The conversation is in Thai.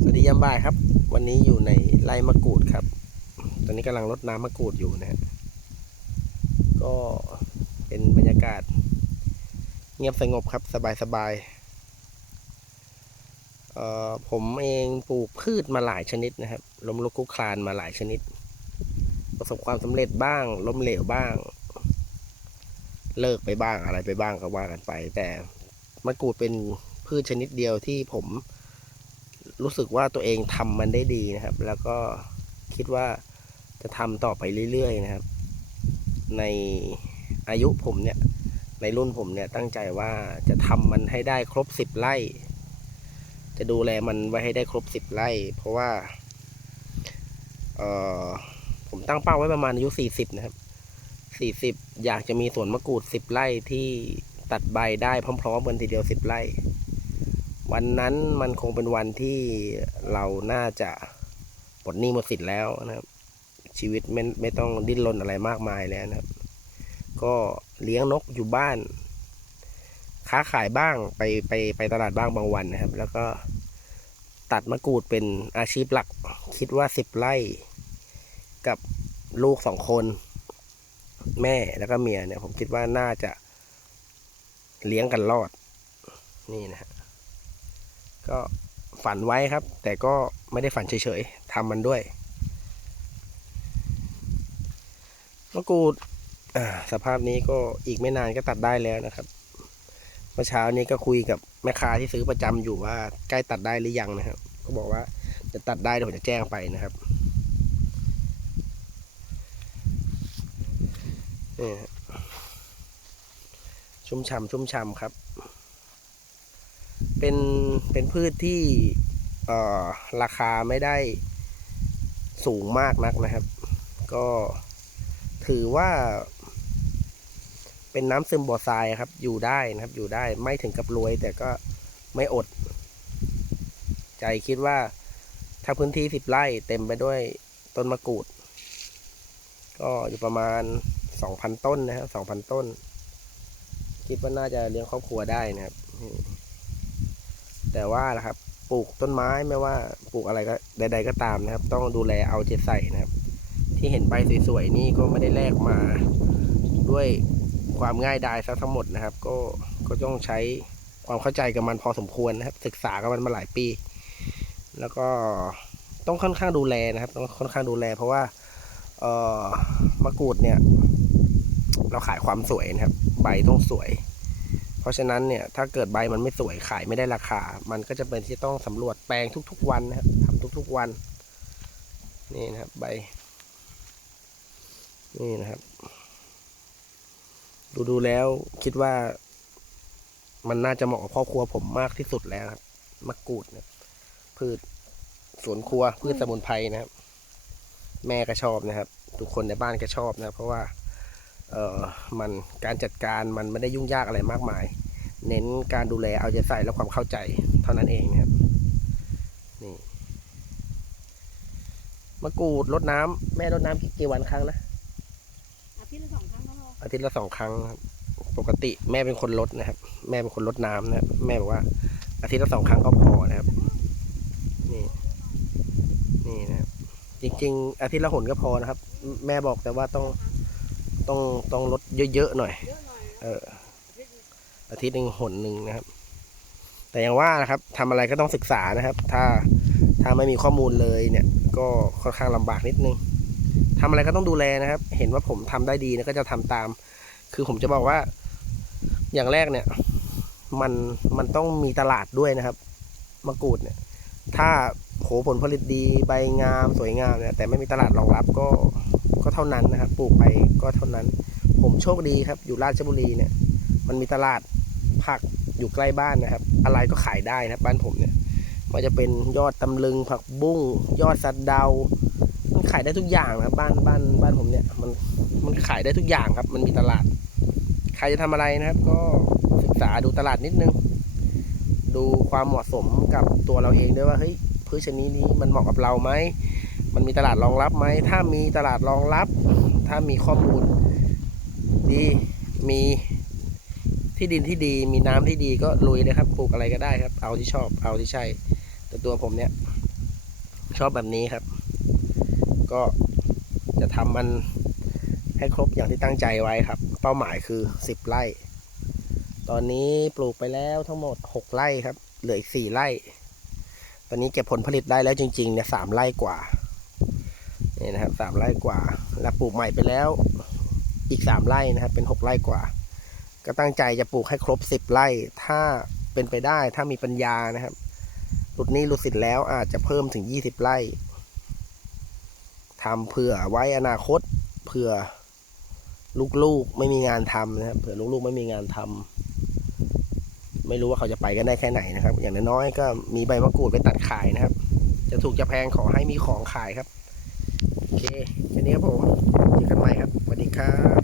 สวัสดียามบ่ายครับ วันนี้อยู่ในไร่มะกรูดครับ ตอนนี้กำลังรดน้ำมะกรูดอยู่นะฮะก็เป็นบรรยากาศ เงียบสงบครับสบายสบายๆเอ่อผมเองปลูกพืชมาหลายชนิดนะครับล้มลุกคลุกคลานมาหลายชนิด ประสบความสำเร็จบ้าง ล้มเหลวบ้าง เลิกไปบ้างอะไรไปบ้างก็ว่ากันไป แต่มะกรูดเป็นพืชชนิดเดียวที่ผม รู้สึกว่าตัวเองทำมันได้ดีนะครับ แล้วก็คิดว่าจะทำต่อไปเรื่อยๆนะครับ ในอายุผมเนี่ย ในรุ่นผมเนี่ยตั้งใจว่าจะทำมันให้ได้ครบสิบไร่ จะดูแลมันไว้ให้ได้ครบสิบไร่ เพราะว่าเออผมตั้งเป้าไว้ประมาณอายุสี่สิบนะครับสี่สิบอยากจะมีสวนมะกรูดสิบไร่ที่ตัดใบได้พร้อมๆกันทีเดียวสิบไร่ วันนั้นมันคงเป็นวันที่เราน่าจะปลดหนี้หมดสิทธิ์แล้วนะครับ ชีวิตไม่ไม่ต้องดิ้นรนอะไรมากมายแล้วนะครับ ก็เลี้ยงนกอยู่บ้าน ค้าขายบ้างไปไปไปตลาดบ้างบางวันนะครับ แล้วก็ตัดมะกรูดเป็นอาชีพหลัก คิดว่าสิบไร่กับลูกสองคน แม่แล้วก็เมียเนี่ย ผมคิดว่าน่าจะเลี้ยงกันรอด นี่นะฮะ ก็ฝันไว้ครับ แต่ก็ไม่ได้ฝันเฉยๆทำมันด้วยมะกรูดสภาพนี้ก็อีกไม่นานก็ตัดได้แล้วนะครับเมื่อเช้านี้ก็คุยกับแม่ค้าที่ซื้อประจำอยู่ว่าใกล้ตัดได้หรือยังนะครับ ก็บอกว่าจะตัดได้เดี๋ยวผมจะแจ้งไปนะครับนี่ชุ่มฉ่ำชุ่มฉ่ำครับ เป็นเป็นพืชที่ราคาไม่ได้สูงมากนักนะครับ ก็ถือว่า เป็นน้ำซึมบ่อทรายครับ อยู่ได้นะครับ อยู่ได้ไม่ถึงกับรวย แต่ก็ไม่อด ใจคิดว่าถ้าพื้นที่สิบไร่เต็มไปด้วยต้นมะกรูด ก็อยู่ประมาณสองพันต้นนะครับสองพันต้น คิดว่าน่าจะเลี้ยงครอบครัวได้นะครับ แต่ว่านะครับ ปลูกต้นไม้ไม่ว่าปลูกอะไรก็ใด ๆ ก็ตามนะครับ ต้องดูแลเอาใจใส่นะครับ ที่เห็นใบสวยๆนี่ก็ไม่ได้แลกมาด้วยความง่ายดายซะทั้งหมดนะครับ ก็ก็ต้องใช้ความเข้าใจกับมันพอสมควรนะครับ ศึกษากับมันมาหลายปี แล้วก็ต้องค่อนข้างดูแลนะครับ ต้องค่อนข้างดูแล เพราะว่าเออมะกรูดเนี่ย เราขายความสวยนะครับ ใบต้องสวย เพราะฉะนั้นเนี่ยถ้าเกิดใบมันไม่สวยขายไม่ได้ราคา มันก็จะเป็นที่ต้องสำรวจแปลงทุกๆวันนะครับทำทุกๆวัน นี่นะครับใบ นี่นะครับ ดูดูแล้วคิดว่า มันน่าจะเหมาะกับครอบครัวผมมากที่สุดแล้วครับมะกรูดนี่ยพืชสวนครัวพืชสมุนไพรนะครับ แม่ก็ชอบนะครับ ทุกคนในบ้านก็ชอบนะ เพราะว่า เอ่อมันการจัดการมันไม่ได้ยุ่งยากอะไรมากมาย เน้นการดูแลเอาใจใส่และความเข้าใจเท่านั้นเองนะครับนี่มะกรูดรดน้ำแม่รดน้ำกี่กี่วันครั้งนะอาทิตย์ละสองครั้งก็พออาทิตย์ละสองครั้งครับ ปกติแม่เป็นคนรดนะครับ แม่เป็นคนรดน้ำนะครับแม่บอกว่า อาทิตย์ละสองครั้งก็พอนะครับนี่นี่นะครับจริง ๆ อาทิตย์ละหนก็พอนะครับ แม่บอกแต่ว่าต้อง ต้องต้องลดเยอะๆหน่อย เอออาทิตย์หนึ่งหนหนึ่งนะครับ แต่อย่างว่านะครับทำอะไรก็ต้องศึกษานะครับ ถ้าถ้าไม่มีข้อมูลเลยเนี่ย ก็ค่อนข้างลำบากนิดนึงทำอะไรก็ต้องดูแลนะครับ เห็นว่าผมทำได้ดีนะก็จะทำตาม คือผมจะบอกว่า อย่างแรกเนี่ย มันมันต้องมีตลาดด้วยนะครับมะกรูดเนี่ย ถ้าโหผลผลิตดีใบงามสวยงามเนี่ยแต่ไม่มีตลาดรองรับก็ ก็เท่านั้นนะครับ ปลูกไปก็เท่านั้น ผมโชคดีครับ อยู่ราชบุรีเนี่ย มันมีตลาดผักอยู่ใกล้บ้านนะครับ อะไรก็ขายได้นะบบ้านผมเนี่ยมันจะเป็นยอดตำลึงผักบุ้ง ยอดสะเดา มันขายได้ทุกอย่างนะบ้านบ้านบ้านผมเนี่ย มันมันขายได้ทุกอย่างครับ มันมีตลาด ใครจะทำอะไรนะครับ ก็ศึกษาดูตลาดนิดนึง ดูความเหมาะสมกับตัวเราเองด้วยว่าเฮ้ยพืชชนิดนี้มันเหมาะกับเราไหม มันมีตลาดรองรับไหม ถ้ามีตลาดรองรับ ถ้ามีข้อมูลดี มีที่ดินที่ดี มีน้ำที่ดีก็ลุยเลยครับ ปลูกอะไรก็ได้ครับ เอาที่ชอบ เอาที่ใช่ แต่ตัวผมเนี่ย ชอบแบบนี้ครับ ก็จะทำมันให้ครบอย่างที่ตั้งใจไว้ครับ เป้าหมายคือสิบไร่ ตอนนี้ปลูกไปแล้วทั้งหมดหกไร่ครับ เหลืออีกสี่ไร่ ตอนนี้เก็บผลผลิตได้แล้วจริงๆเนี่ยสามไร่กว่า นี่นะครับสามไร่กว่า แล้วปลูกใหม่ไปแล้วอีกสามไร่นะครับ เป็นหกไร่กว่า ก็ตั้งใจจะปลูกให้ครบสิบไร่ ถ้าเป็นไปได้ถ้ามีปัญญานะครับหลุดนี้หลุดสิทธิ์แล้วอาจจะเพิ่มถึงยี่สิบไร่ทำเผื่อไว้อนาคตเผื่อลูกๆไม่มีงานทำนะครับเผื่อลูกๆไม่มีงานทำไม่รู้ว่าเขาจะไปกันได้แค่ไหนนะครับ อย่างน้อยๆก็มีใบมะกรูดไปตัดขายนะครับ จะถูกจะแพงขอให้มีของขายครับ เคแค่นี้ครับผมเจอกันใหม่ครับสวัสดีครับ